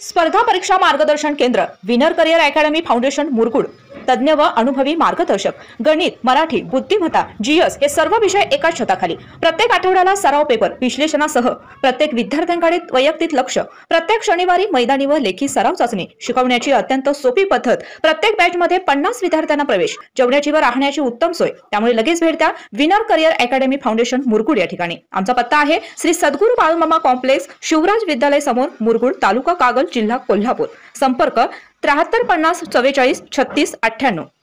स्पर्धा परीक्षा मार्गदर्शन केंद्र winner career academy foundation Murgud तज्ञ व अनुभवी मार्गदर्शक गणित मराठी बुद्धिमत्ता जीएस हे सर्व विषय एकाच छताखाली प्रत्येक आठवड्याला सराव पेपर विश्लेषणासह प्रत्येक विद्यार्थ्यांकडे वैयक्तिक लक्ष प्रत्येक शनिवारी मैदानी व लेखी सराव चाचणी शिकवण्याची अत्यंत सोपी पद्धत प्रत्येक बॅच मध्ये 50 विद्यार्थ्यांना प्रवेश जेवण्याची व राहण्याची उत्तम सोय त्यामुळे लगेच भेट द्या winner career academy foundation Murgud या ठिकाणी आमचा पत्ता आहे श्री सद्गुरू बाळूमामा कॉम्प्लेक्स शिवराज विद्यालय समोर मुरगुड तालुका कागल जिल्हा कोल्हापूर संपर्क 73 50 44 36 98